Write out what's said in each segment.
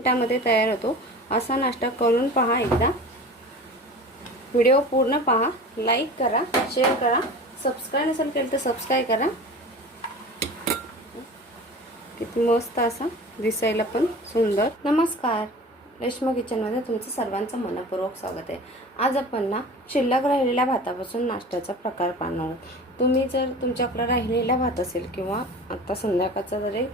मिनिटामध्ये तयार होतो. असा नाश्ता करून पहा एकदा. व्हिडिओ पूर्ण पहा. लाईक करा शेअर करा. सबस्क्राईब नसेल केलं तर सबस्क्राईब करा. किती मस्त असा दिसायला पण सुंदर. नमस्कार. रेश्मा किचनमध्ये तुमचं सर्वांचं मनपूर्वक स्वागत आहे. आज आपण ना शिल्लक राहिलेल्या भातापासून नाश्त्याचा प्रकार पाहणार तुम्ही जर तुमच्याकडं राहिलेला भात असेल किंवा आता संध्याकाळचा जरी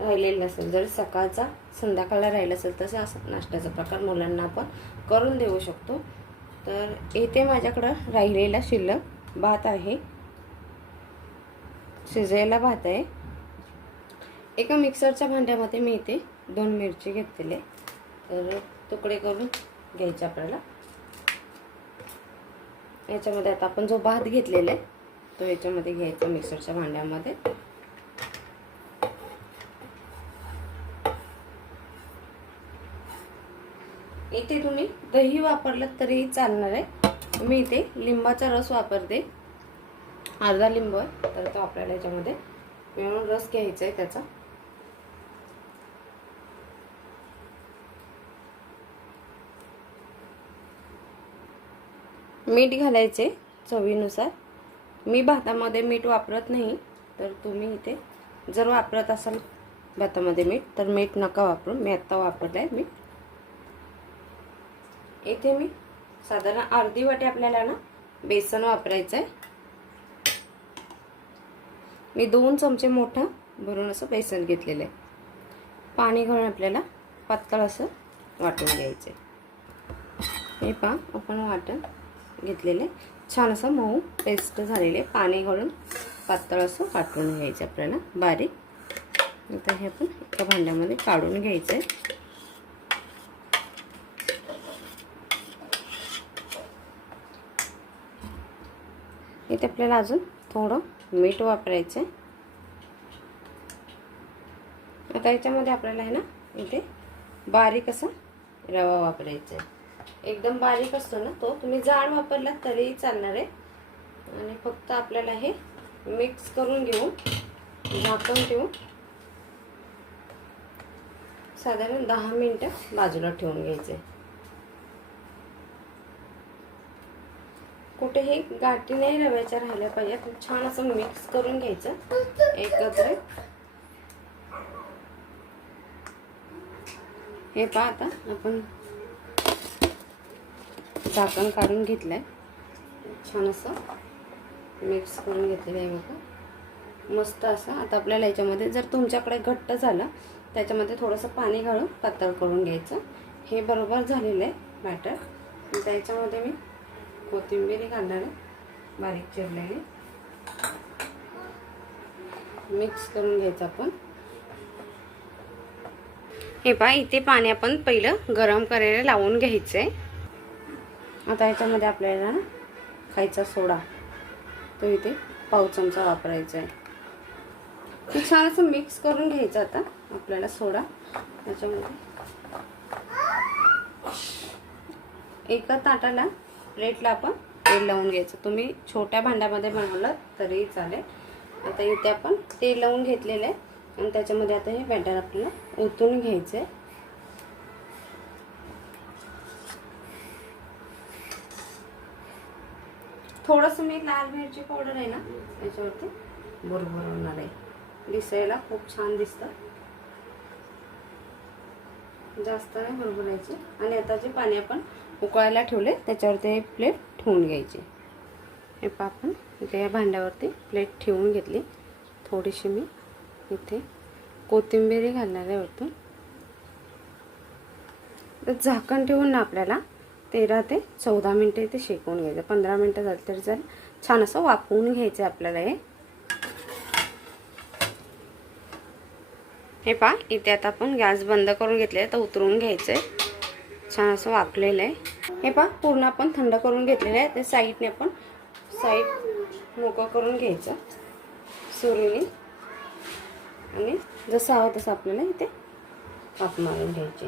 राहिलेला असेल जर सकाळचा संध्याकाळला राहिला असेल तसं असं नाश्त्याचा प्रकार मुलांना आपण करून देऊ शकतो. तर येथे माझ्याकडं राहिलेला शिल्लक भात आहे. शिजलेला भात आहे. एका मिक्सरच्या भांड्यामध्ये मी इथे दोन मिरची घेतलेले तर तुकडे करून घ्यायचे आपल्याला. याच्यामध्ये आता आपण जो भात घेतलेला आहे तो याच्यामध्ये घ्यायचा मिक्सरच्या भांड्यामध्ये. इथे तुम्ही दही वापरलं तरीही चालणार आहे. मी इथे लिंबाचा रस वापरते. अर्धा लिंब आहे तर तो आपल्याला याच्यामध्ये मिळून रस घ्यायचा आहे त्याचा. मीठ घालायचे चवीनुसार. मी भातामध्ये मीठ वापरत नाही तर तुम्ही इथे जर वापरत असाल भातामध्ये मीठ तर मीठ नका वापरू. मी आत्ता वापरलं आहे मीठ. इथे मी साधारण अर्धी वाटी आपल्याला ना बेसन वापरायचं आहे मी दोन चमचे मोठं भरून असं बेसन घेतलेलं आहे. पाणी घालून आपल्याला पातळ असं वाटून घ्यायचं हे पहा आपण वाटण घेतलेले छान असं मऊ पेस्ट झालेले पाणी घालून पातळ असं वाटून घ्यायचं आपल्याला. बारीक. आता हे आपण एका भांड्यामध्ये काढून घ्यायचं आहे इथे आपल्याला अजून थोडं मीठ वापरायचं आहे आता याच्यामध्ये आपल्याला आहे ना इथे बारीक असा रवा वापरायचा आहे एकदम बारीक असतो ना तो तुम्ही जाड वापरला तरीही चालणार आहे. आणि फक्त आपल्याला हे मिक्स करून घेऊन झाकून ठेवू साधारण दहा मिनटं बाजूला ठेवून घ्यायचे कुठेही गाठी नाही रव्याच्या राहिल्या पाहिजेत छान असं मिक्स करून घ्यायचं. एकत्र. हे पहा आता आपण झाकण काढून घेतलंय. छान असं मिक्स करून घेतलेलं आहे बघा. मस्त असं. आता आपल्याला याच्यामध्ये जर तुमच्याकडे घट्ट झालं त्याच्यामध्ये थोडंसं पाणी घालून पातळ करून घ्यायचं. हे बरोबर झालेलं आहे बॅटर त्याच्यामध्ये मी कोथिंबीर घालणार आहे. बारीक चिरलेली. मिक्स करून घ्यायचं आपण. हे पहा इथे पाणी आपण पहिलं गरम करायला लावून घ्यायचं आहे आता याच्यामध्ये आपल्याला खायचा सोडा तो इथे पाव चमचा वापरायचा आहे ते छान असं मिक्स करून घ्यायचं आता आपल्याला सोडा. त्याच्यामध्ये एका ताटाला प्लेटला आपण तेल लावून घ्यायचं. तुम्ही छोट्या भांड्यामध्ये बनवलं तरीही चालेल. आता इथे आपण तेल लावून घेतलेलं आहे. आणि त्याच्यामध्ये आता हे बॅटर आपल्याला ओतून घ्यायचं आहे. थोडंसं मी लाल मिरची पावडर आहे ना याच्यावरती बरोबर होणार आहे. दिसायला खूप छान दिसतं. जास्त नाही भरभरायचे. आणि आता जे पाणी आपण उकळायला ठेवले त्याच्यावरती प्लेट ठेवून घ्यायची. हे पहा आपण इथे या भांड्यावरती प्लेट ठेवून घेतली. थोडीशी मी इथे कोथिंबीरी घालणार आहे वरतून. तर झाकण ठेवून ना आपल्याला तेरा ते चौदा मिनटं इथे शेकवून घ्यायचं. पंधरा मिनटं झालं तरी चालेल. छान असं वाफवून घ्यायचं आपल्याला हे. हे पा इथे आता आपण गॅस बंद करून घेतले तर उतरून घ्यायचं आहे छान असं वाफलेलं आहे. हे पहा पूर्ण आपण थंड करून घेतलेलं आहे. ते साईडने आपण साईड मोकळं करून घ्यायचं. सुरीने आणि जसं हवं तसं आपल्याला इथे वाफ मारून घ्यायचे.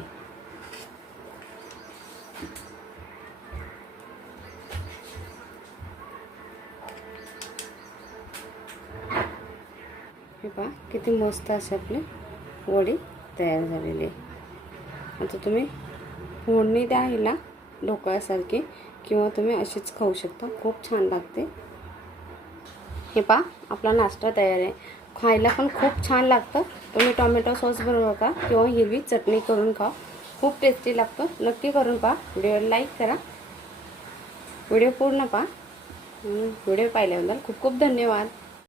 हे पहा किती मस्त असे आपले वडी तयार झालेली. आहे आता तुम्ही फोडणी द्या हिला. ढोकळ्यासारखी किंवा तुम्ही अशीच खाऊ शकता. खूप छान लागते. हे पा आपला नाश्ता तयार आहे. खायला पण खूप छान लागतं. तुम्ही टोमॅटो सॉस बरोबर का किंवा हिरवी चटणी करून खा खूप टेस्टी लागतं. नक्की करून पहा. व्हिडिओ लाईक करा. व्हिडिओ पूर्ण पहा. व्हिडिओ पाहिल्याबद्दल खूप खूप धन्यवाद.